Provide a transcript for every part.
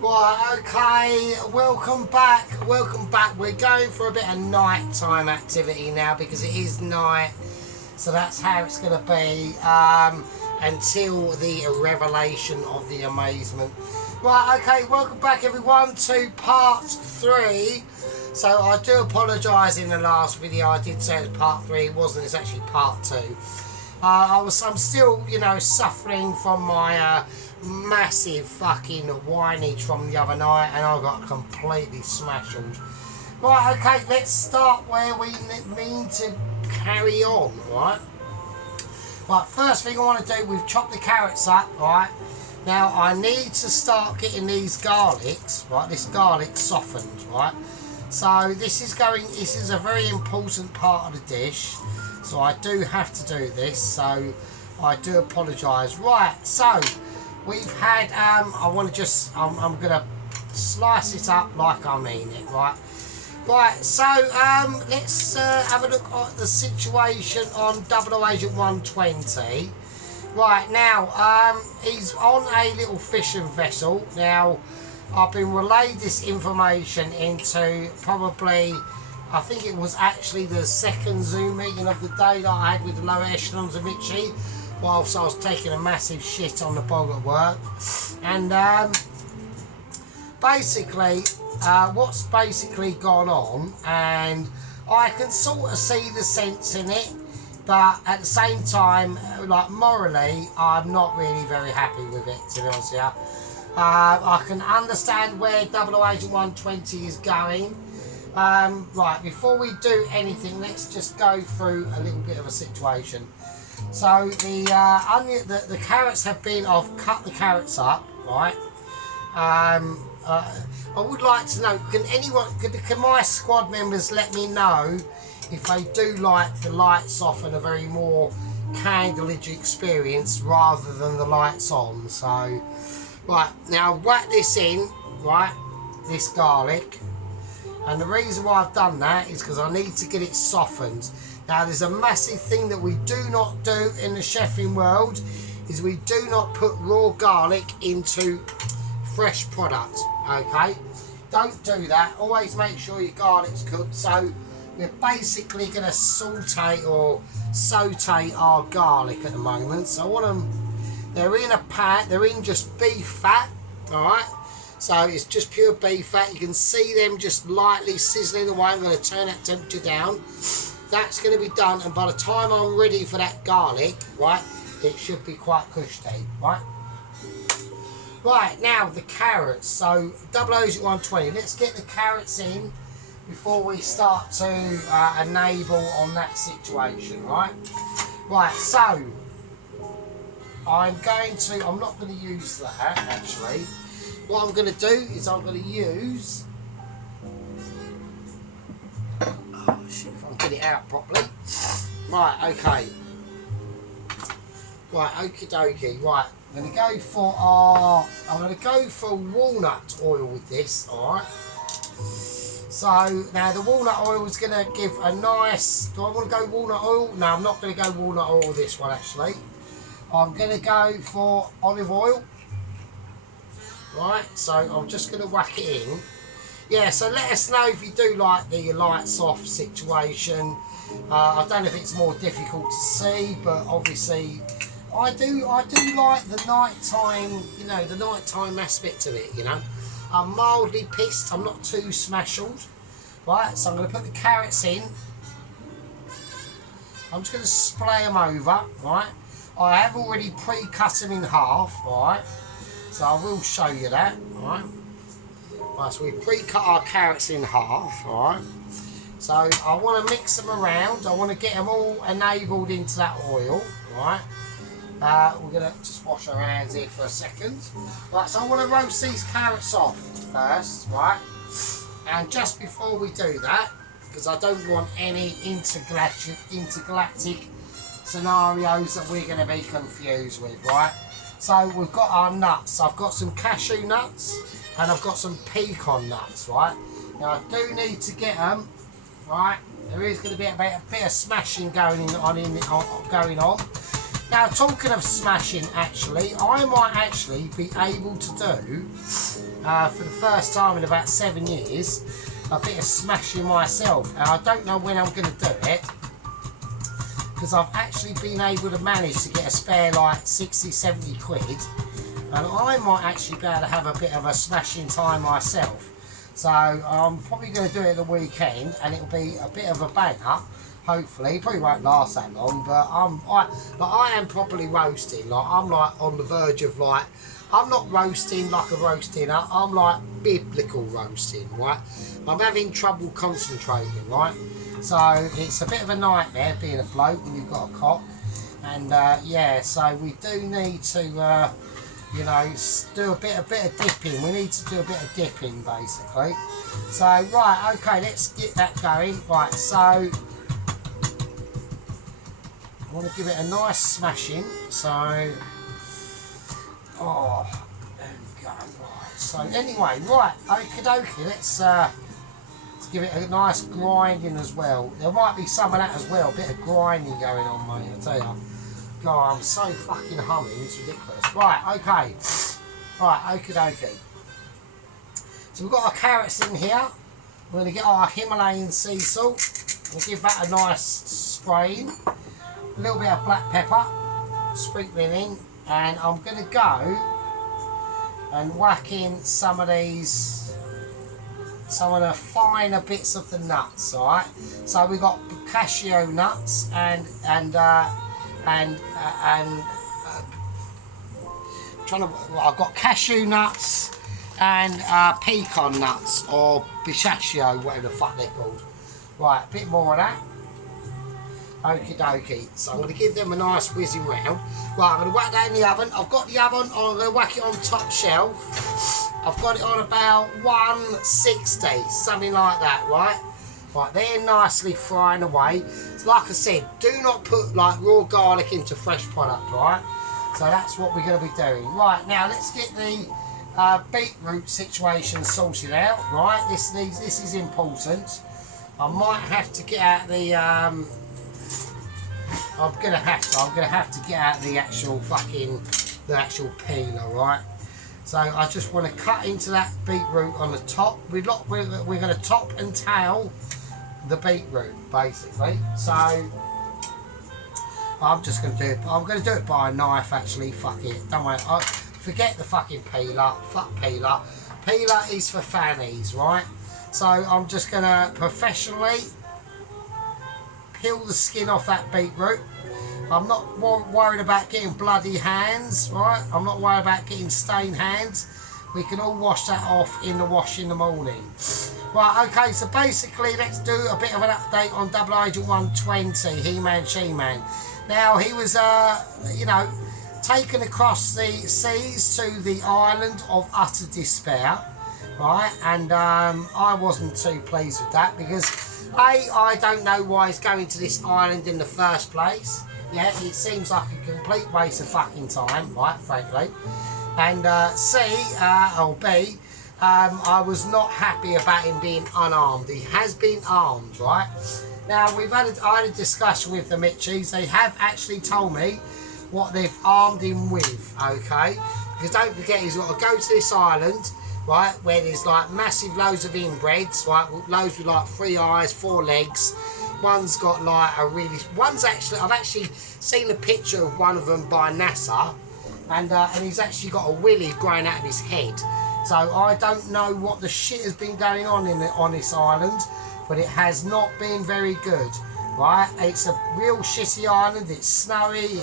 Right, okay, welcome back. We're going for a bit of nighttime activity now because it is night, so that's how it's going to be until the revelation of the amazement. Right, okay, welcome back everyone to part 3. So I do apologise in the last video, I did say it was part 3, it wasn't, it's actually part 2. I'm still, suffering from my massive fucking whinage from the other night, and I got completely smashed. Right, okay, let's start where we mean to carry on, right? Right, first thing I want to do, we've chopped the carrots up, right? Now, I need to start getting these garlics, right? This garlic softened, right? So, this is a very important part of the dish. So, I do have to do this, so I do apologise. Right, so we've had, I'm going to slice it up like I mean it, right? Right, so let's have a look at the situation on 00 Agent 120. Right, now, he's on a little fishing vessel. Now, I've been relayed this information into probably, I think it was actually the second Zoom meeting of the day that I had with the lower echelons of Mitchie, whilst I was taking a massive shit on the bog at work. And basically, what's basically gone on, and I can sort of see the sense in it, but at the same time, like morally, I'm not really very happy with it, to be honest with you. I can understand where 00 Agent 120 is going. Right, before we do anything, let's just go through a little bit of a situation. So the carrots have been, I've cut the carrots up, right? I would like to know, can my squad members let me know if they do like the lights off and a very more candleage experience rather than the lights on? So, right, now whack this in, right, this garlic. And the reason why I've done that is because I need to get it softened. Now, there's a massive thing that we do not do in the chefing world, is we do not put raw garlic into fresh product, okay? Don't do that. Always make sure your garlic's cooked. So we're basically going to saute our garlic at the moment. So I want them, they're in a pan, they're in just beef fat, all right? So it's just pure beef fat. You can see them just lightly sizzling away. I'm going to turn that temperature down. That's going to be done, and by the time I'm ready for that garlic, right, it should be quite cushy, right? Right, now the carrots. So 00 Agent 120. Let's get the carrots in before we start to enable on that situation, right? Right, so I'm not going to use that actually. What I'm going to do is I'm going to use, oh shit, if I can get it out properly. Right, okay. Right, okie dokie. Right, I'm going to go for walnut oil with this, alright. So, now the walnut oil is going to give a nice, do I want to go walnut oil? No, I'm not going to go walnut oil with this one actually. I'm going to go for olive oil. Right, so I'm just going to whack it in. Yeah, so let us know if you do like the lights off situation. I don't know if it's more difficult to see, but obviously I do like the nighttime, the nighttime aspect of it, I'm mildly pissed, I'm not too smashed. Right, so I'm going to put the carrots in. I'm just going to splay them over, right. I have already pre-cut them in half, right. So I will show you that, alright. Right, so we pre-cut our carrots in half, alright. So I want to mix them around. I want to get them all enabled into that oil, right. We're going to just wash our hands here for a second. Right, so I want to roast these carrots off first, right. And just before we do that, because I don't want any intergalactic scenarios that we're going to be confused with, right. So we've got our nuts. I've got some cashew nuts and I've got some pecan nuts, right? Now I do need to get them, right? There is going to be a bit of smashing going on. Now, talking of smashing, actually, I might actually be able to do, for the first time in about 7 years, a bit of smashing myself. And I don't know when I'm going to do it, because I've actually been able to manage to get a spare like 60, 70 quid, and I might actually be able to have a bit of a smashing time myself. So I'm probably going to do it the weekend, and it'll be a bit of a banger. Hopefully, it probably won't last that long, but I am properly roasting. Like, I'm like on the verge of like, I'm not roasting like a roast dinner. I'm like biblical roasting, right? I'm having trouble concentrating, right? So it's a bit of a nightmare being a bloke when you've got a cock, and yeah. So we do need to, you know, do a bit of dipping. We need to do a bit of dipping, basically. So right, okay, let's get that going. Right, so. I want to give it a nice smashing, so, oh, there we go, right, so anyway, right, okie dokie, let's give it a nice grinding as well. There might be some of that as well, a bit of grinding going on, mate, I tell you. God, I'm so fucking humming, it's ridiculous. Right, okay, right, okie dokie. So we've got our carrots in here. We're going to get our Himalayan sea salt. We'll give that a nice spraying. A little bit of black pepper, sprinkling in, and I'm going to go and whack in some of these, some of the finer bits of the nuts. All right. So we've got cashew nuts and trying to. Well, I've got cashew nuts and pecan nuts or pistachio, whatever the fuck they're called. Right, a bit more of that. Okie dokie, so I'm going to give them a nice whizzing round. Right, I'm going to whack that in the oven. I've got the oven, I'm going to whack it on top shelf. I've got it on about 160, something like that, right? Right, they're nicely frying away. So like I said, do not put like raw garlic into fresh product, right? So that's what we're going to be doing. Right, now let's get the beetroot situation sorted out, right? This is important. I might have to get out the I'm gonna have to get out the actual peeler, right? So I just want to cut into that beetroot on the top. We're going to top and tail the beetroot, basically. So I'm just going to do it. I'm going to do it by a knife, actually. Fuck it. Don't worry. Forget the fucking peeler. Fuck peeler. Peeler is for fannies, right? So I'm just going to professionally peel the skin off that beetroot. I'm not worried about getting bloody hands, right? I'm not worried about getting stained hands. We can all wash that off in the wash in the morning. Right, okay, so basically let's do a bit of an update on Double Agent 120, He-Man, She-Man. Now, he was, you know, taken across the seas to the island of utter despair, right? And I wasn't too pleased with that because, A, I don't know why he's going to this island in the first place. Yeah, it seems like a complete waste of fucking time, right, frankly. And C, or B, I was not happy about him being unarmed. He has been armed, right? Now, I had a discussion with the Mitchies. They have actually told me what they've armed him with, okay? Because don't forget, he's got to go to this island, right, where there's like massive loads of inbreds, right, loads with like 3 eyes, 4 legs. One's got like a really, I've actually seen a picture of one of them by NASA, and he's actually got a willy growing out of his head. So I don't know what the shit has been going on this island, but it has not been very good, right? It's a real shitty island. It's snowy.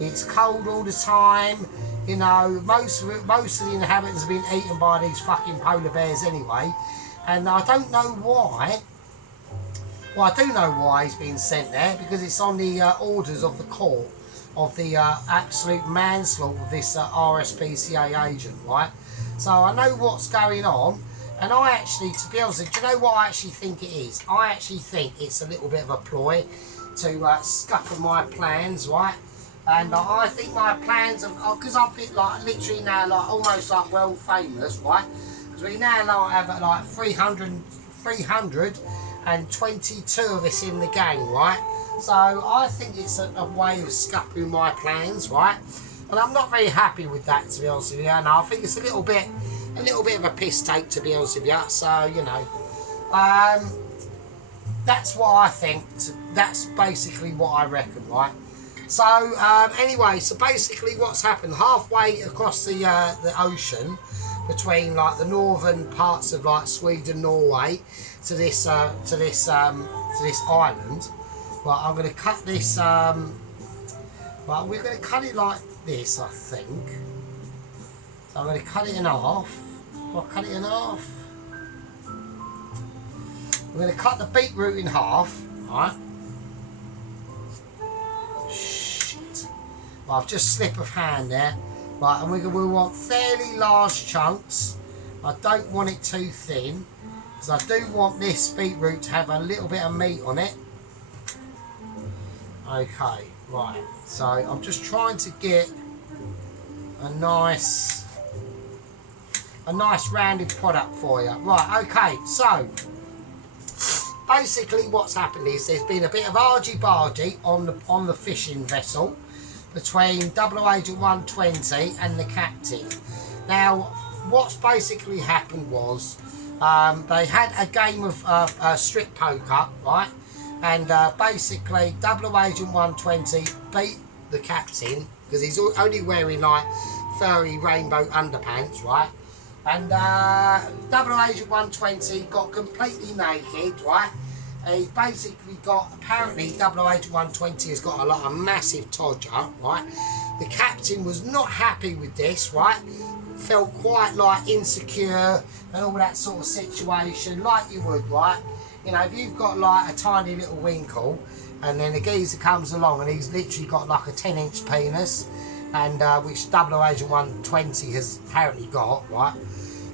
It's cold all the time. You know, most of the inhabitants have been eaten by these fucking polar bears anyway, and I don't know why. Well, I do know why he's been sent there, because it's on the orders of the court of the absolute manslaughter of this RSPCA agent, right? So I know what's going on, and I actually, to be honest, do you know what I actually think it is? I actually think it's a little bit of a ploy to scupper my plans, right? And I think my plans, because I've been like literally now like almost like world famous, right? Because we now like have like 300 and 22 of us in the gang, right? So I think it's a way of scuppering my plans, right? And I'm not very happy with that, to be honest with you. And I think it's a little bit of a piss take, to be honest with you. So, you know, that's what I think. That's basically what I reckon, right? So anyway, so basically what's happened halfway across the ocean between like the northern parts of like Sweden, Norway to this island. Right, I'm going to cut this. Right, we're going to cut it like this, I think. So I'm going to cut it in half. I'll cut it in half. I'm going to cut the beetroot in half. Right. Shit. Well, I've just slipped of hand there. Right, and we want fairly large chunks. I don't want it too thin, because I do want this beetroot to have a little bit of meat on it. Okay, right. So I'm just trying to get a nice rounded product for you. Right, okay, so basically what's happened is there's been a bit of argy-bargy on the fishing vessel between Double Agent 120 and the captain. Now, what's basically happened was they had a game of strip poker, right? And basically, Double Agent 120 beat the captain because he's only wearing like furry rainbow underpants, right? And Double Agent 120 got completely naked, right? He basically got, apparently Double Agent 120 has got a lot of massive todger, right? The captain was not happy with this, right? Felt quite like insecure and all that sort of situation, like you would, right? You know, if you've got like a tiny little winkle and then a geezer comes along and he's literally got like a 10-inch penis, and which Double Agent 120 has apparently got, right?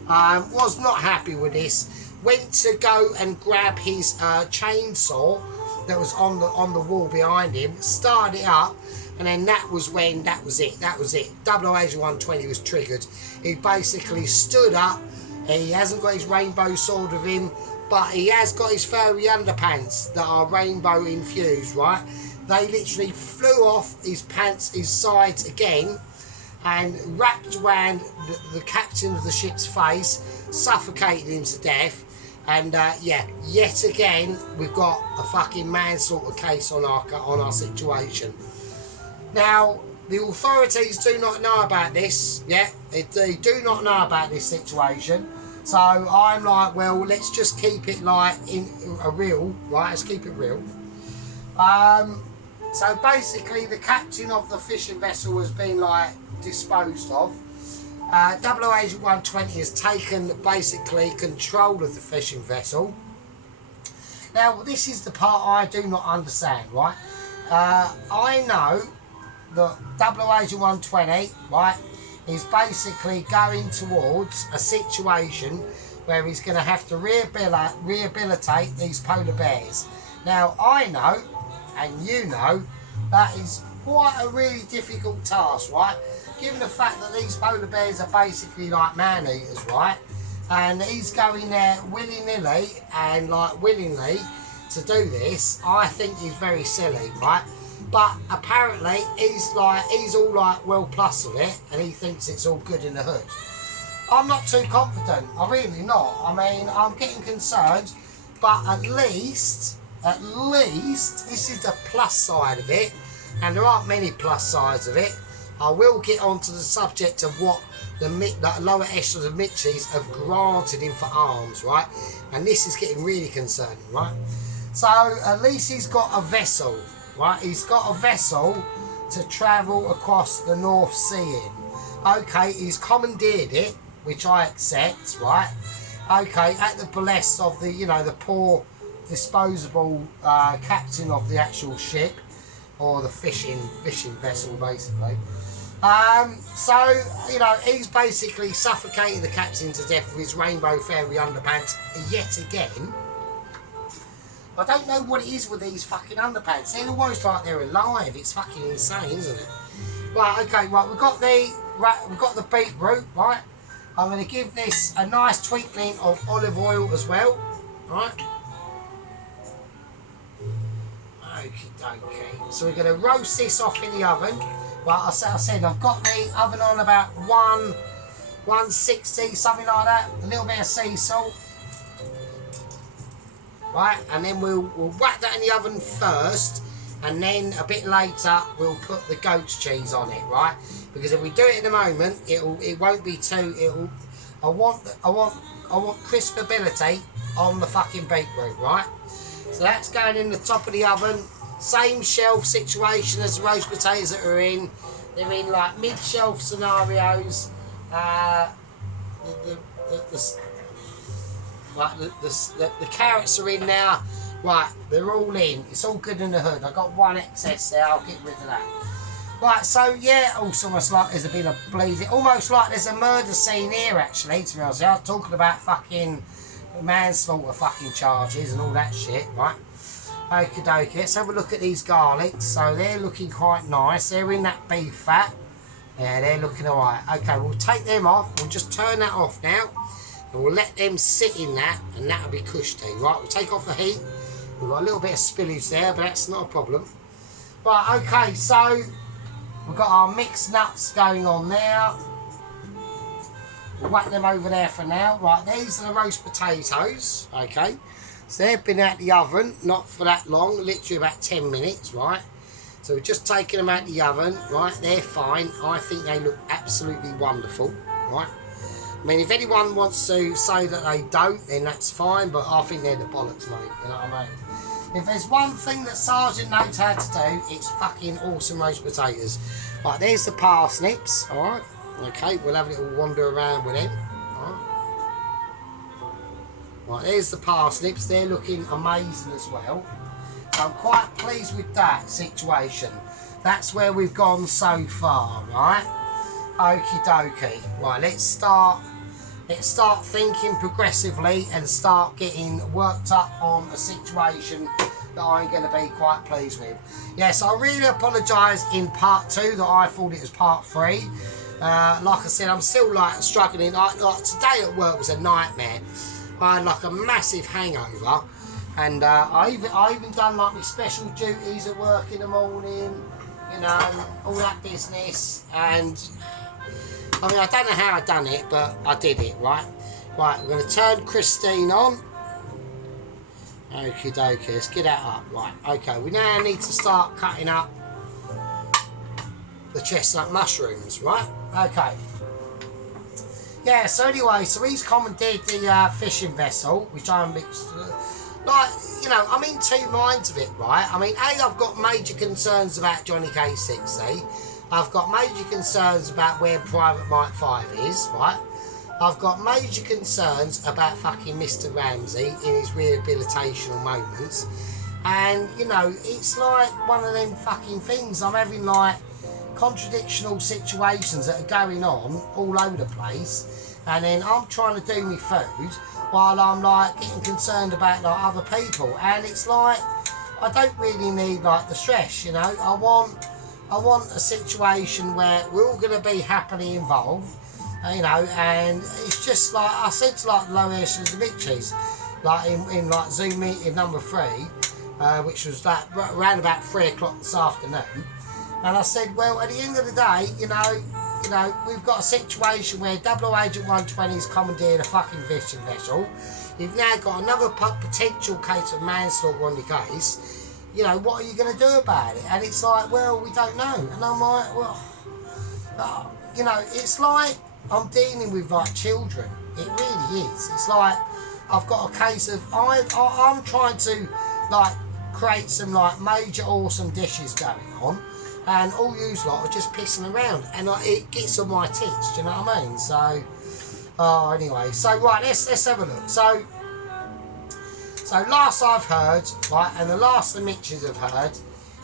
Was not happy with this. Went to go and grab his chainsaw that was on the wall behind him, started it up, and then that was it. Double Agent 120 was triggered. He basically stood up. He hasn't got his rainbow sword with him, but he has got his furry underpants that are rainbow infused, right? They literally flew off his pants, his sides again, and wrapped around the captain of the ship's face, suffocated him to death. And yeah, yet again, we've got a fucking manslaughter case on our situation. Now, the authorities do not know about this, yeah? They do not know about this situation. So I'm like, well, let's just keep it like in a real, right? Let's keep it real. So basically, the captain of the fishing vessel has been like disposed of. Double Agent 120 has taken basically control of the fishing vessel. Now, this is the part I do not understand, right? I know that Double Agent 120, right, is basically going towards a situation where he's going to have to rehabilitate these polar bears. Now, I know, and you know, that is quite a really difficult task, right? Given the fact that these polar bears are basically like man-eaters, right? And he's going there willy-nilly and like willingly to do this, I think he's very silly, right? But apparently he's all like well plus of it, and he thinks it's all good in the hood. I'm not too confident, I'm really not. I mean, I'm getting concerned, but at least this is the plus side of it, and there aren't many plus sides of it. I will get onto the subject of what the lower echelons of Mitchies have granted him for arms, right? And this is getting really concerning, right? So at least he's got a vessel, right? He's got a vessel to travel across the North Sea in. Okay, he's commandeered it, which I accept, right? Okay, at the behest of the, you know, the poor disposable captain of the actual ship, or the fishing vessel, basically. So, you know, he's basically suffocated the captain to death with his rainbow fairy underpants yet again. I don't know what it is with these fucking underpants. They're almost like they're alive. It's fucking insane, isn't it? Right, okay, right, we've got the beetroot, right? I'm going to give this a nice twinkling of olive oil as well, right? Okie dokie. So we're going to roast this off in the oven. Well, I said I've got the oven on about 160, something like that. A little bit of sea salt. Right, and then we'll whack that in the oven first, and then a bit later we'll put the goat's cheese on it, right? Because if we do it in a moment, it won't be too. I want crispability on the fucking beetroot, right? So that's going in the top of the oven. Same shelf situation as the roast potatoes that are in. They're in like mid-shelf scenarios. The carrots are in now. Right, they're all in. It's all good in the hood. I've got one excess there. I'll get rid of that. Right, so yeah, it's almost like there's been a bleeding. Almost like there's a murder scene here, actually, to be honest. I was talking about fucking manslaughter fucking charges and all that shit, right? Okie dokie, let's have a look at these garlics. So they're looking quite nice. They're in that beef fat. Yeah, they're looking alright. Okay, we'll take them off. We'll just turn that off now. And we'll let them sit in that, and that'll be cushy, right? We'll take off the heat. We've got a little bit of spillage there, but that's not a problem. Right, okay, so we've got our mixed nuts going on now. We'll whack them over there for now. Right, these are the roast potatoes, okay? So they've been out the oven, not for that long, literally about 10 minutes, right? So we've just taken them out the oven, right? They're fine. I think they look absolutely wonderful, right? I mean, if anyone wants to say that they don't, then that's fine, but I think they're the bollocks, mate, you know what I mean? If there's one thing that Sergeant knows how to do, it's fucking awesome roast potatoes. Right, there's the parsnips, alright? Okay, we'll have a little wander around with them, alright? Right, there's the parsnips, they're looking amazing as well. So I'm quite pleased with that situation. That's where we've gone so far, right? Okie dokie. Right, let's start thinking progressively and start getting worked up on a situation that I'm going to be quite pleased with. Yes, I really apologise in part 2 that I thought it was part 3. Like I said, I'm still like struggling. Like today at work was a nightmare. I had like a massive hangover, and I even done like my special duties at work in the morning, you know, all that business. And I mean, I don't know how I done it, but I did it, right? Right, we're going to turn Christine on. Okie dokie, let's get that up. Right, okay, we now need to start cutting up the chestnut mushrooms, right? Okay. Yeah, so anyway, so he's commandeered the fishing vessel, which I'm mixed. Like, you know, I'm in two minds of it, right? I mean, A, I've got major concerns about Johnny K60. I've got major concerns about where Private Mike 5 is, right? I've got major concerns about fucking Mr. Ramsey in his rehabilitational moments. And, you know, it's like one of them fucking things. I'm having, like, contradictional situations that are going on all over the place. And then I'm trying to do my food while I'm, like, getting concerned about, like, other people. And it's like, I don't really need, like, the stress, you know? I want a situation where we're all going to be happily involved, you know, and it's just like I said to like Lois and the Mitchies, like in like Zoom meeting number 3, which was that around about 3 o'clock this afternoon, and I said, well, at the end of the day, you know, we've got a situation where 00 Agent 120's commandeered a fucking fishing vessel. You've now got another potential case of manslaughter on the case. You know, what are you going to do about it? And it's like, well, we don't know. And I'm like, well, you know, it's like I'm dealing with, like, children. It really is. It's like I've got a case of, I'm trying to, like, create some, like, major awesome dishes going on. And all you lot are just pissing around. And it gets on my tits, do you know what I mean? So, anyway. So, right, let's have a look. So last I've heard, right, and the last the Mitches have heard,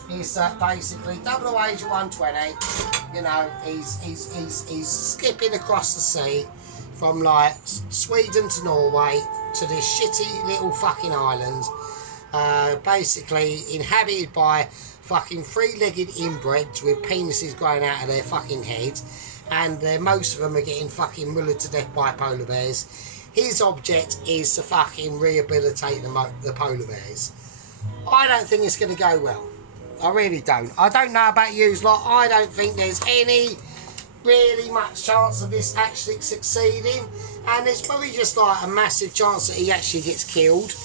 is that basically 00 Agent 120, you know, he's skipping across the sea from like Sweden to Norway to this shitty little fucking island, basically inhabited by fucking 3-legged inbreds with penises growing out of their fucking heads, and most of them are getting fucking mullered to death by polar bears. His object is to fucking rehabilitate the polar bears. I don't think it's going to go well. I really don't. I don't know about you lot. I don't think there's any really much chance of this actually succeeding, and there's probably just like a massive chance that he actually gets killed.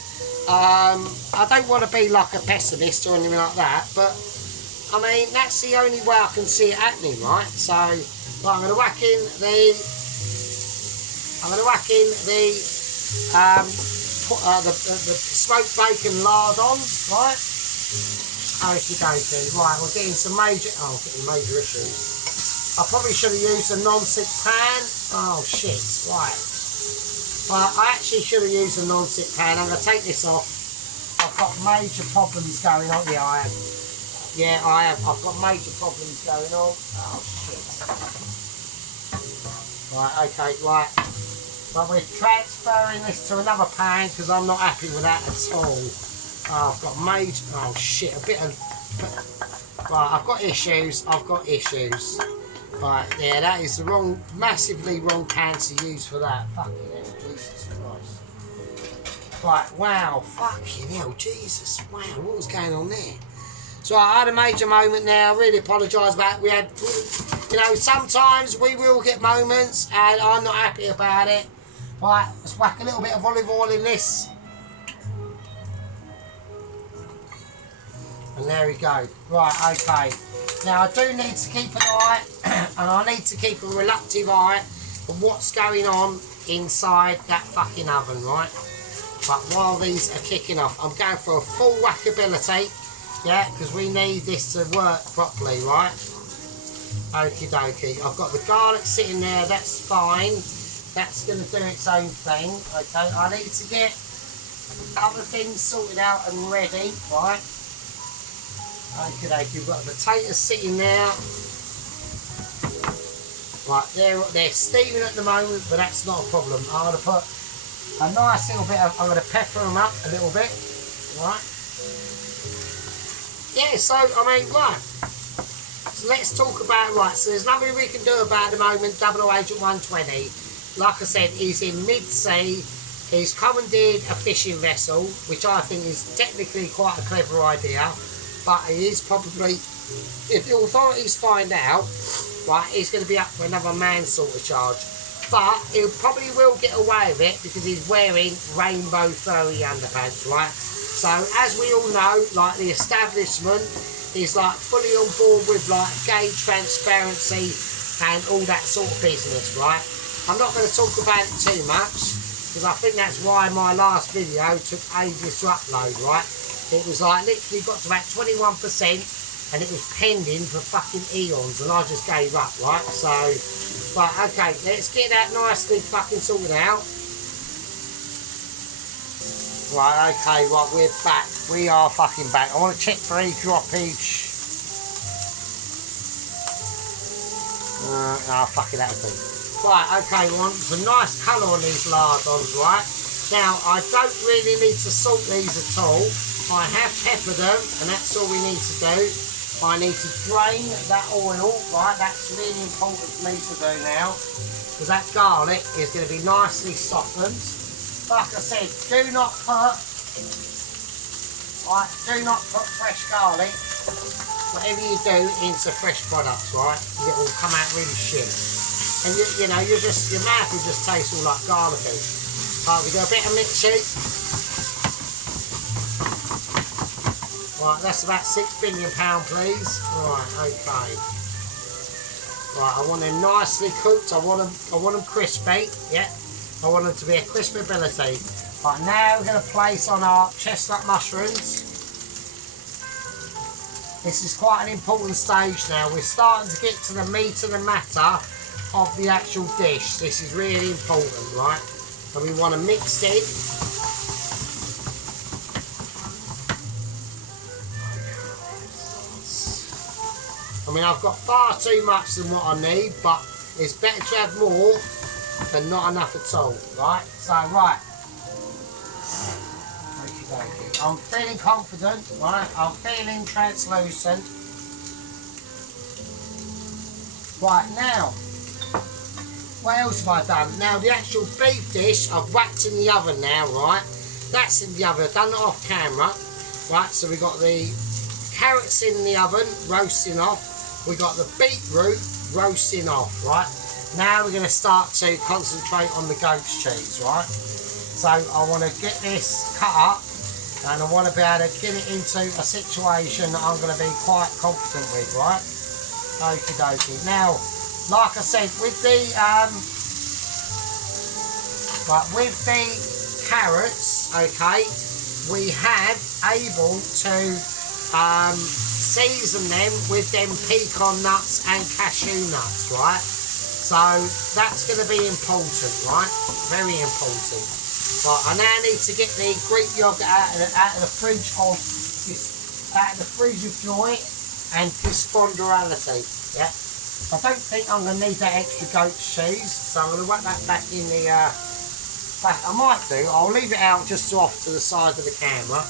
I don't want to be like a pessimist or anything like that, but I mean that's the only way I can see it happening, right? So right, I'm going to whack in the smoked bacon lardons, right? Okie dokie. Right, we're getting some major. Oh, I'm getting major issues. I probably should have used a non-stick pan. Oh shit, right. Well, I actually should have used a non-stick pan. I'm going to take this off. I've got major problems going on. Yeah, I have. Yeah, I have. I've got major problems going on. Oh shit. Right, okay, right. But we're transferring this to another pan because I'm not happy with that at all. Oh, I've got major. Oh shit, a bit of. Right, I've got issues. Right, yeah, that is the wrong, massively wrong can to use for that. Fucking hell, Jesus Christ. Right, wow, fucking hell, Jesus, wow, what was going on there? So I had a major moment there. I really apologise about it. We had, you know, sometimes we will get moments and I'm not happy about it. Right, let's whack a little bit of olive oil in this. And there we go. Right, okay. Now I do need to keep an eye, and I need to keep a reluctant eye on what's going on inside that fucking oven, right? But while these are kicking off, I'm going for a full whackability, yeah, because we need this to work properly, right? Okie dokie. I've got the garlic sitting there, that's fine. That's going to do its own thing, okay? I need to get other things sorted out and ready, right? Okay, we've got the potatoes sitting there. Right, they're steaming at the moment, but that's not a problem. I'm going to put a nice little bit of, I'm going to pepper them up a little bit. Right. Yeah, so, I mean, right. So let's talk about, right, so there's nothing we can do about the moment, 00 Agent 120. Like I said, he's in mid-sea. He's commandeered a fishing vessel, which I think is technically quite a clever idea. But he is probably, if the authorities find out, right, he's going to be up for another manslaughter charge. But he probably will get away with it because he's wearing rainbow furry underpants, right? So as we all know, like the establishment is like fully on board with like gay transparency and all that sort of business, right? I'm not going to talk about it too much because I think that's why my last video took ages to upload, right? It was like literally got to about 21% and it was pending for fucking eons and I just gave up, right? So, right, okay, let's get that nicely fucking sorted out. Right, okay, right, we're back. We are fucking back. I want to check for any droppage. Oh, fuck it, that'll do. Right, okay, we want some nice colour on these lardons, right? Now, I don't really need to salt these at all. I have peppered them, and that's all we need to do. I need to drain that oil, right? That's really important for me to do now, because that garlic is going to be nicely softened. Like I said, do not put fresh garlic, whatever you do, into fresh products, right? It will come out really shit. And you know, your mouth will just taste all like garlicky. Right, we do a bit of mixing. Right, that's about £6 billion, please. Right, okay. Right, I want them nicely cooked. I want them crispy. Yeah, I want them to be a crispy ability. Right, now we're going to place on our chestnut mushrooms. This is quite an important stage now. We're starting to get to the meat of the matter of the actual dish. This is really important, right? So we want to mix it. I mean, I've got far too much than what I need, but it's better to have more than not enough at all, right? So, right. I'm feeling confident, right? I'm feeling translucent. Right, now, what else have I done? Now, the actual beef dish, I've whacked in the oven now, right? That's in the oven. I've done it off camera, right? So we've got the carrots in the oven, roasting off. We got the beetroot roasting off, right? Now we're going to start to concentrate on the goat's cheese, right? So I want to get this cut up, and I want to be able to get it into a situation that I'm going to be quite confident with, right? Okie dokie. Now, like I said, with the carrots, okay, we have able to season them with them pecan nuts and cashew nuts, right? So that's going to be important, right? Very important. Right, I now need to get the Greek yogurt out of the fridge of joy and desponderality. Yeah. I don't think I'm going to need that extra goat's cheese, so I'm going to whack that back in the back. I might do. I'll leave it out just off to the side of the camera.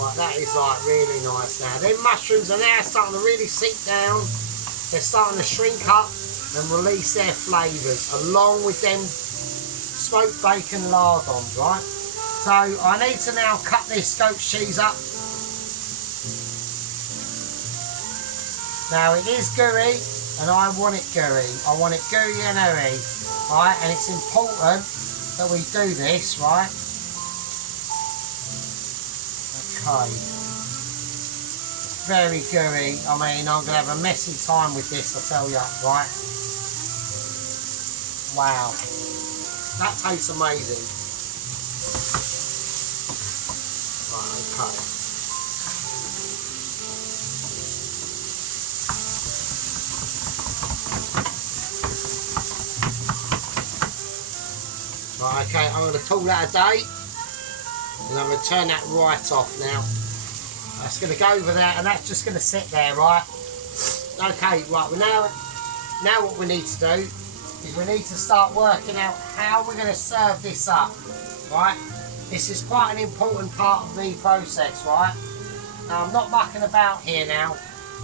Right, that is like really nice now. Them mushrooms are now starting to really sink down. They're starting to shrink up and release their flavours along with them smoked bacon lardons, right? So I need to now cut this goat's cheese up. Now it is gooey and I want it gooey. I want it gooey and ooey, right? And it's important that we do this, right? Okay. Very gooey. I mean, I'm going to have a messy time with this, I tell you, right? Wow. That tastes amazing. Right, okay. Right, okay, I'm going to call that a day. And I'm going to turn that right off now. That's going to go over there, and that's just going to sit there, right? Okay, right, well now what we need to do is we need to start working out how we're going to serve this up, right? This is quite an important part of the process, right? Now, I'm not mucking about here now.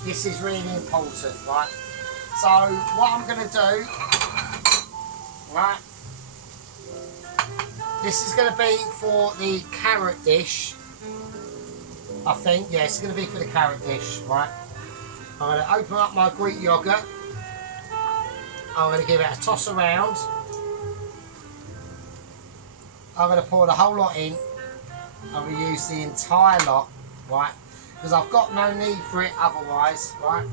This is really important, right? So, what I'm going to do, right? This is going to be for the carrot dish. I think, yeah, it's going to be for the carrot dish, right? I'm going to open up my Greek yogurt. I'm going to give it a toss around. I'm going to pour the whole lot in. I'm going to use the entire lot, right? Because I've got no need for it otherwise, right?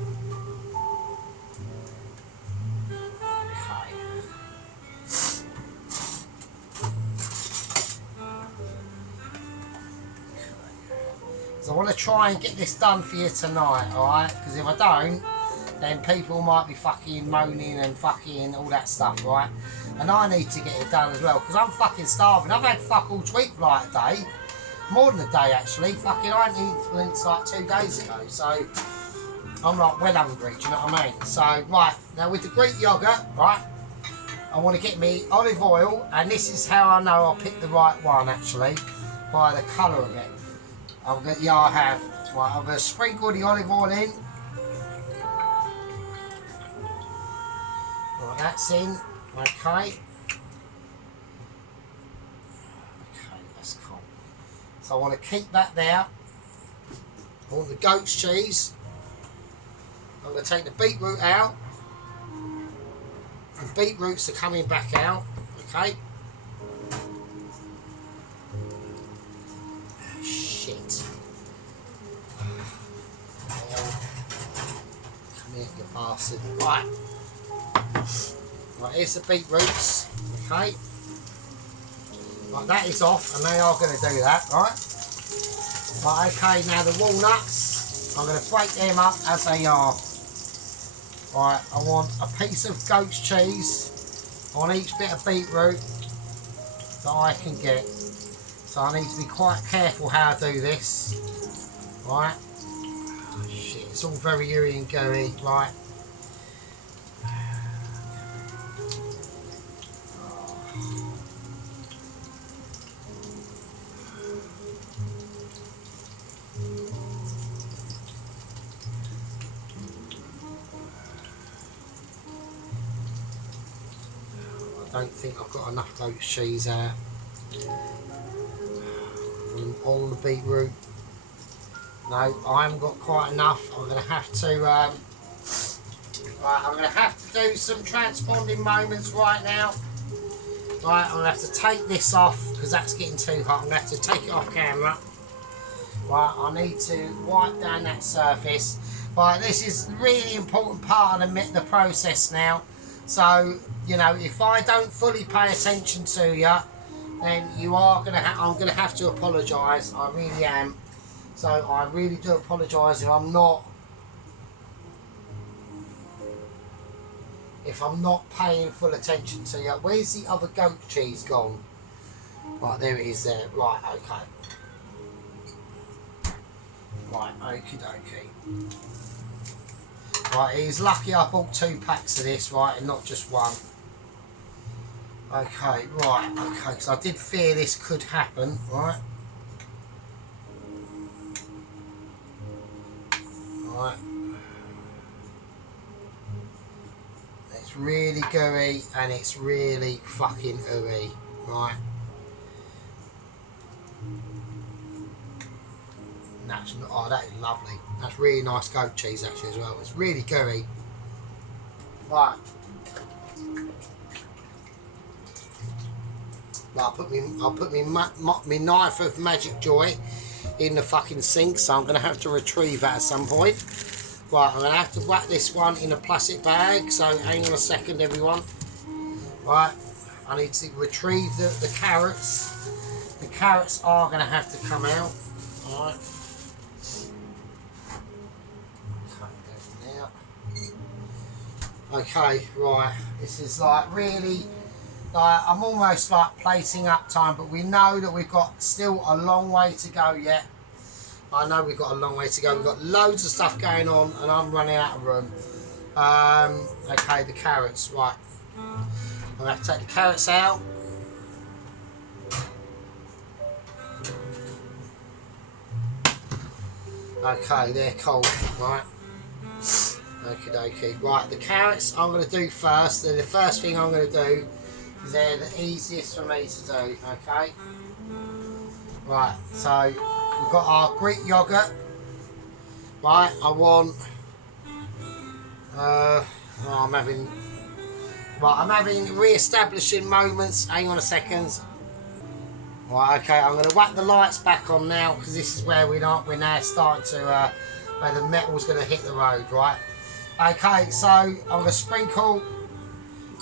So I want to try and get this done for you tonight, alright? Because if I don't, then people might be fucking moaning and fucking all that stuff, right? And I need to get it done as well, because I'm fucking starving. I've had fuck all to eat for like a day. More than a day, actually. Fucking, I hadn't eaten since like 2 days ago. So, I'm like well hungry, do you know what I mean? So, right, now with the Greek yogurt, right? I want to get me olive oil, and this is how I know I picked the right one, actually. By the colour of it. I have. Right, I'm going to sprinkle the olive oil in. Right, that's in. Okay. Okay, that's cool. So I want to keep that there. I want the goat's cheese. I'm going to take the beetroot out. The beetroots are coming back out. Okay. Shit. Come here, you bastard. Right. Right, here's the beetroots. Okay. Right, that is off, and they are going to do that, right? Right, okay, now the walnuts, I'm going to break them up as they are. Right, I want a piece of goat's cheese on each bit of beetroot that I can get. So I need to be quite careful how I do this. Right. Oh, shit, it's all very ooey and gooey. Right. I don't think I've got enough goat cheese out. All the beetroot. No, I haven't got quite enough. I'm going to have to. Right, I'm going to have to do some transponding moments right now. Right, I'm going to have to take this off because that's getting too hot. I'm going to have to take it off camera. Right, I need to wipe down that surface. Right, this is a really important part of the process now. So, you know, if I don't fully pay attention to you, then you are going to I'm going to have to apologise. I really am. So I really do apologise if I'm not paying full attention to you. Where's the other goat cheese gone? Right, there it is there. Right, okay. Right, okie dokie. Right, he's lucky I bought 2 packs of this, right, and not just one. Okay, right, okay, because I did fear this could happen, right? Right. It's really gooey and it's really fucking ooey, right? That's not, oh, that is lovely. That's really nice goat cheese actually as well. It's really gooey. Right. I'll put me knife of magic joy in the fucking sink, so I'm going to have to retrieve that at some point. Right, I'm going to have to whack this one in a plastic bag, so hang on a second everyone. Right, I need to retrieve the carrots. The carrots are going to have to come out. Alright. Okay, right, this is like really, like I'm almost like plating up time, but we know that we've got still a long way to go yet. I know we've got a long way to go. We've got loads of stuff going on and I'm running out of room. Okay, the carrots, right. I'm going to have to take the carrots out. Okay, they're cold, right. Okie dokie. Right, the carrots I'm going to do first. They're the first thing I'm going to do because they're the easiest for me to do, okay? Right, so we've got our Greek yogurt. Right, I want... I'm having re-establishing moments. Hang on a second. Right, okay, I'm going to whack the lights back on now because this is where we're now starting to... where the metal's going to hit the road, right? Okay, so I'm going to sprinkle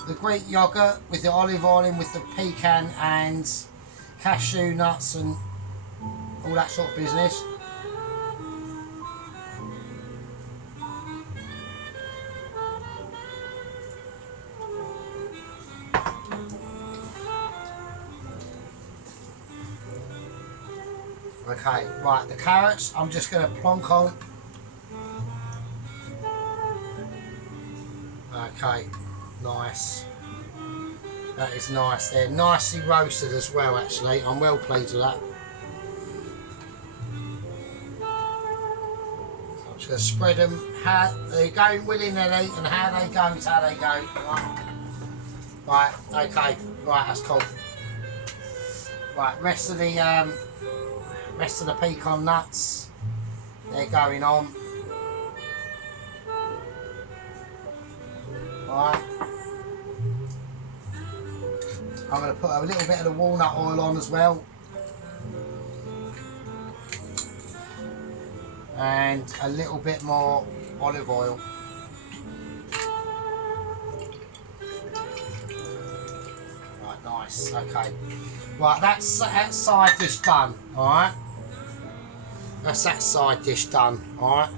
the Greek yogurt with the olive oil in with the pecan and cashew nuts and all that sort of business. Okay, right, the carrots I'm just going to plonk on. Okay, nice. That is nice. They're nicely roasted as well, actually. I'm well pleased with that. I'm just going to spread them. How they're going willy-nilly, and how they go is how they go. Right, okay. Right, that's cool. Right, rest of the pecan nuts. They're going on. Right. I'm going to put a little bit of the walnut oil on as well. And a little bit more olive oil. Right, nice, okay. Right, that's that side dish done, alright? That's that side dish done, alright?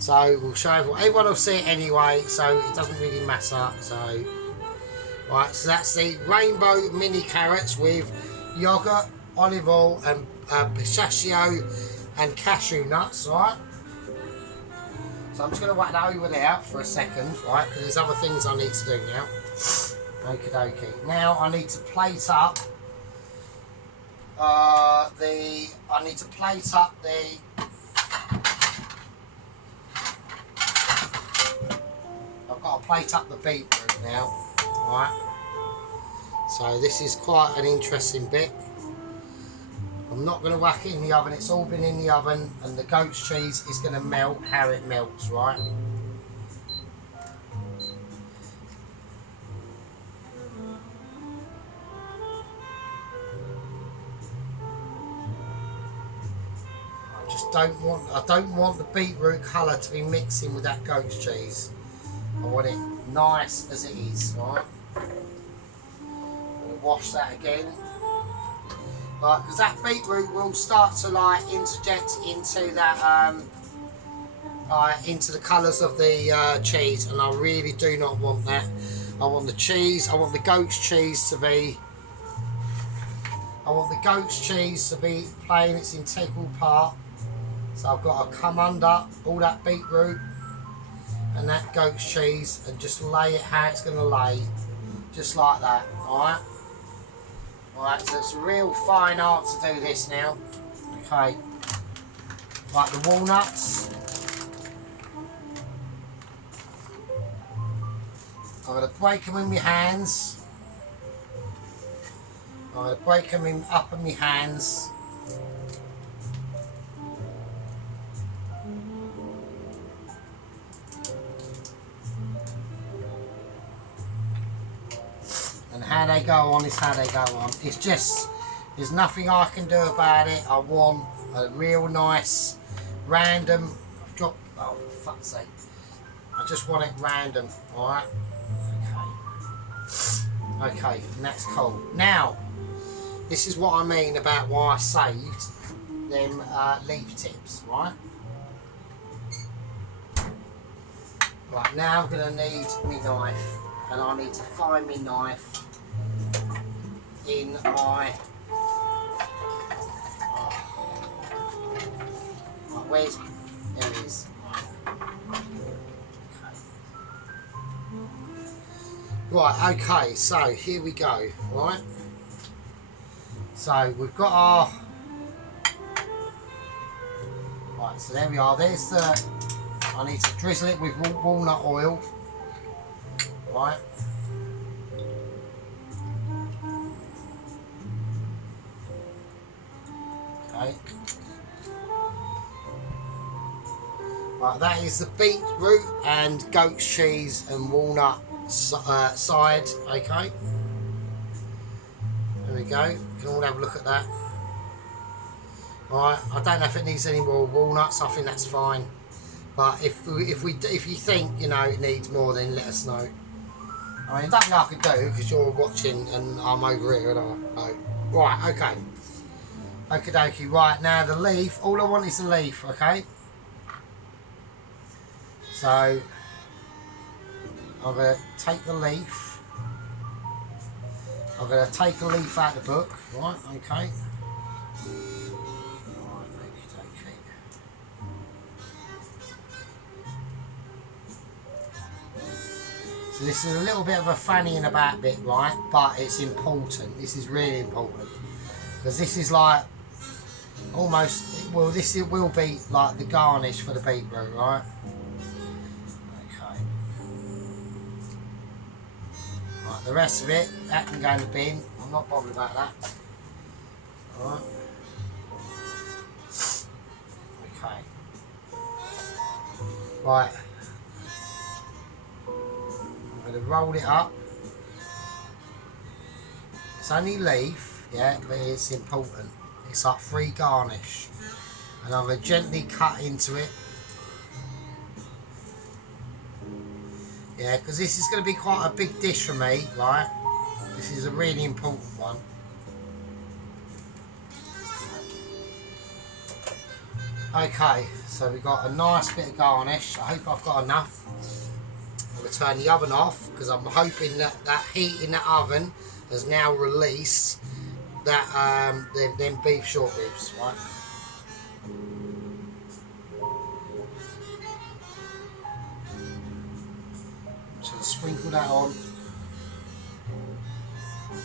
So we'll show everyone will see it anyway, so it doesn't really matter. So right, so that's the rainbow mini carrots with yogurt, olive oil, and pistachio and cashew nuts. Right. So I'm just going to whack that over there for a second, right? Because there's other things I need to do now. Okie dokie. Now I need to plate up I've got to plate up the beetroot now, right? So this is quite an interesting bit. I'm not going to whack it in the oven. It's all been in the oven, and the goat's cheese is going to melt how it melts, right? I don't want the beetroot colour to be mixing with that goat's cheese. I want it nice as it is, right? I'm going to wash that again. Right, because that beetroot will start to like interject into that into the colours of the cheese, and I really do not want that. I want the cheese, I want the goat's cheese to be playing its integral part. So I've got to come under all that beetroot and that goat's cheese and just lay it how it's going to lay, just like that, alright? Alright, so it's a real fine art to do this now. Okay, like the walnuts. I'm going to break them in my hands. I'm going to break them up in my hands. And how they go on is how they go on. It's just, there's nothing I can do about it. I want a real nice, random, oh for fuck's sake. I just want it random, alright? Okay, and that's cool. Now, this is what I mean about why I saved them leaf tips, right? Right, now I'm going to need my knife, and I need to find my knife in my... Right, where's... There it is. Right, okay, so here we go, right? So we've got our... Right, so there we are, there's the... I need to drizzle it with walnut oil, right? Okay. Right, that is the beetroot and goat's cheese and walnut side, okay? There we go, you can all have a look at that. Right, I don't know if it needs any more walnuts, I think that's fine. But if you think, you know, it needs more, then let us know. I mean, nothing I can do because you're watching and I'm over here, and I right, okay. Okie dokie, right, now the leaf, all I want is the leaf, okay? So, I'm going to take the leaf. I'm going to take a leaf out of the book, right, okay? So this is a little bit of a fanny in the back bit, right? But it's important. This is really important. Because this is like almost, well, this will be like the garnish for the beetroot, right? Okay. Right, the rest of it, that can go in the bin. I'm not bothered about that. Alright. Okay. Right. I'm going to roll it up. It's only leaf, yeah, but it's important. It's like free garnish. And I'm going to gently cut into it. Yeah, because this is going to be quite a big dish for me, right? This is a really important one. Okay, so we've got a nice bit of garnish. I hope I've got enough. I'm going to turn the oven off because I'm hoping that that heat in the oven has now released that them beef short ribs, right? So sprinkle that on.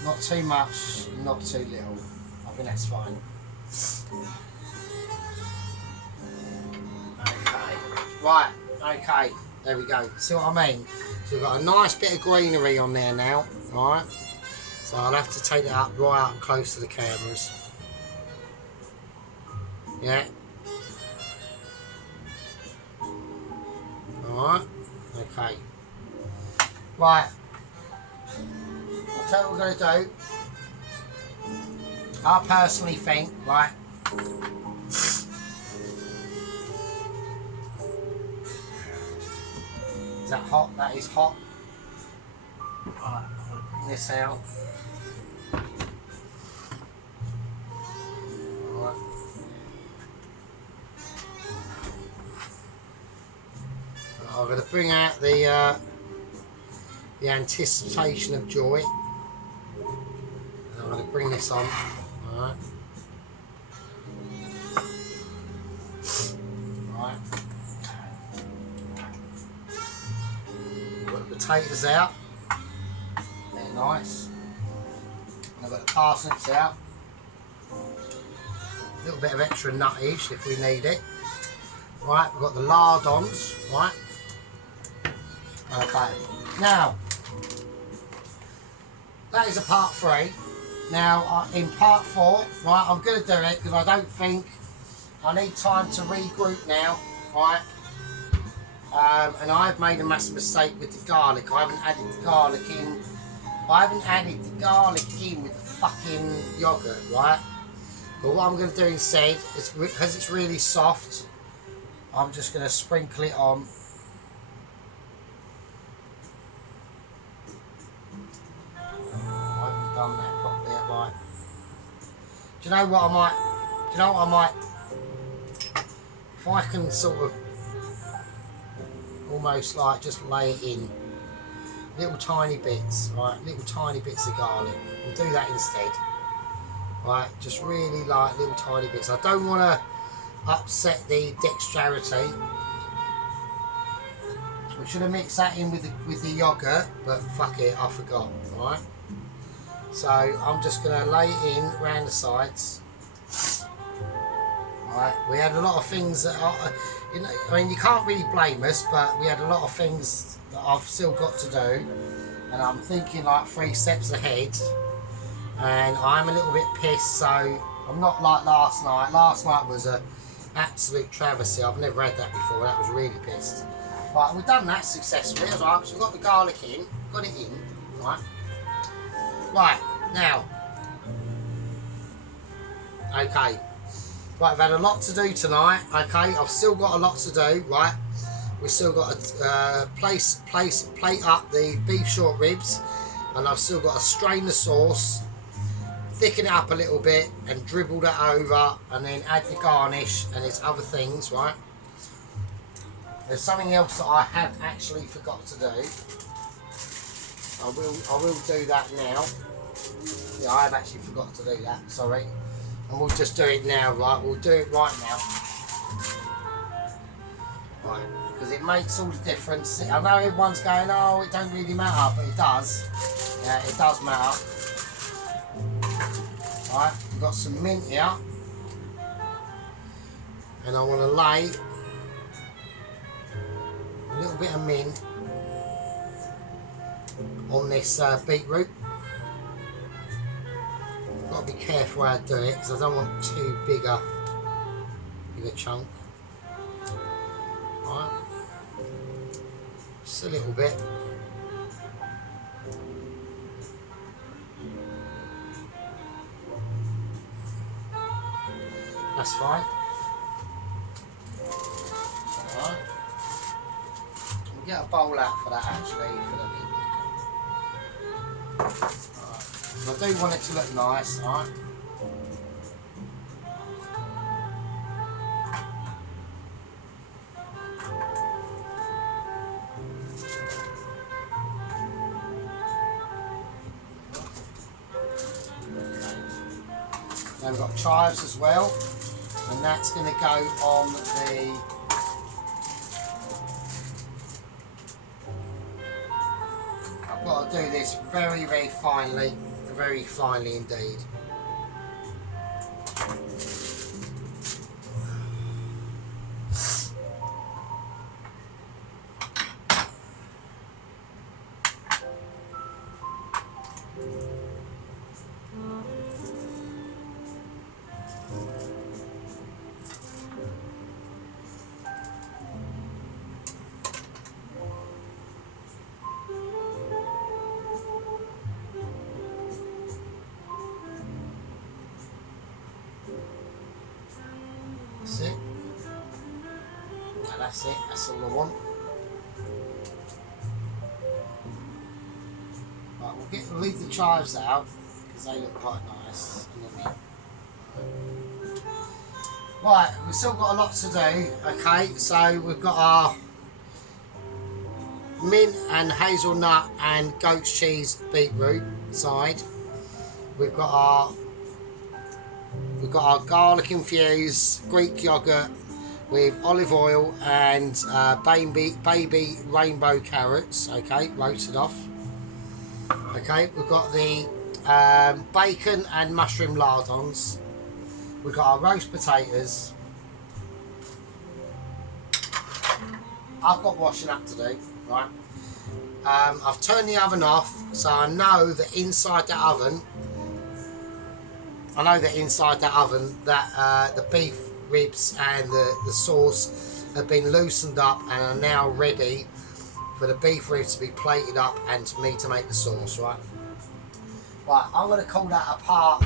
Not too much, not too little. I think that's fine. Okay, right, okay. There we go. See what I mean? So we've got a nice bit of greenery on there now, right? So I'll have to take it up right up close to the cameras. Yeah. Alright. Okay. Right. I'll tell you what we're going to do. I personally think, right, is that hot? That is hot. Right, I'm going to bring this out. Alright. I'm going to bring out the anticipation of joy. And I'm going to bring this on. Alright. Right. Got the potatoes out. They're nice. And I've got the parsnips out. A little bit of extra nuttage if we need it. Right, we've got the lardons, right? Okay. Now, that is a part 3. Now, in part 4, right, I'm going to do it because I don't think I need time to regroup now, right? And I've made a massive mistake with the garlic. I haven't added the garlic in. I haven't added the garlic in with the fucking yogurt, right? But what I'm going to do instead is, because it's really soft, I'm just going to sprinkle it on. I haven't done that properly yet, right? Do you know what I might? Do you know what I might? If I can sort of almost like just lay it in little tiny bits, right? Little tiny bits of garlic. We'll do that instead, right? Just really like little tiny bits. I don't want to upset the dexterity. We should have mixed that in with the yogurt, but fuck it, I forgot, right? So I'm just going to lay it in around the sides. Right, we had a lot of things that are, you know, I mean, you can't really blame us, but we had a lot of things that I've still got to do, and I'm thinking like 3 steps ahead, and I'm a little bit pissed. So I'm not like last night. Last night was a absolute travesty. I've never had that before. That was really pissed. Right, we've done that successfully. That's right. So we've got the garlic in, got it in, right? Right now, okay. Right, I've had a lot to do tonight. Okay, I've still got a lot to do. Right, we've still got to plate up the beef short ribs, and I've still got to strain the sauce, thicken it up a little bit, and dribble that over, and then add the garnish, and there's other things. Right, there's something else that I have actually forgot to do. I will do that now. Yeah, I have actually forgot to do that. Sorry. And we'll just do it now, right? We'll do it right now. Right, because it makes all the difference. I know everyone's going, oh, it don't really matter, but it does. Yeah, it does matter. Right, we've got some mint here. And I want to lay a little bit of mint on this beetroot. Got to be careful how I do it because I don't want too big a chunk. Right, just a little bit. That's fine. Alright. We'll get a bowl out for that actually for the meat. I do want it to look nice, alright? Now we've got chives as well, and that's going to go on the I've got to do this very, very finely indeed. that's it. That's all I want. Right, we'll leave the chives out because they look quite nice. Right, we've still got a lot to do. Okay, so we've got our mint and hazelnut and goat's cheese beetroot side. We've got our garlic infused Greek yogurt with olive oil and baby rainbow carrots. Okay, roasted off. Okay, we've got the bacon and mushroom lardons. We've got our roast potatoes. I've got washing up to do, right? I've turned the oven off, so I know that inside the oven, that the beef ribs and the sauce have been loosened up and are now ready for the beef ribs to be plated up and for me to make the sauce, right? Right, I'm going to call that a part.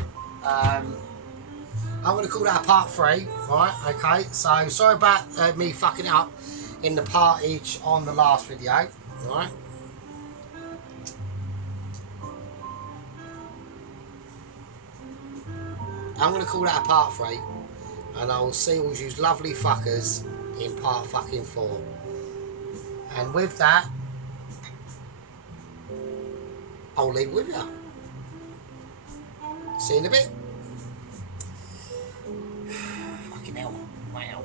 I'm going to call that a part 3, right? Okay, so sorry about me fucking it up in the partage on the last video, right? I'm going to call that a part 3, and I will see all you lovely fuckers in part fucking 4. And with that, I'll leave with you. See you in a bit. Fucking hell. Wow.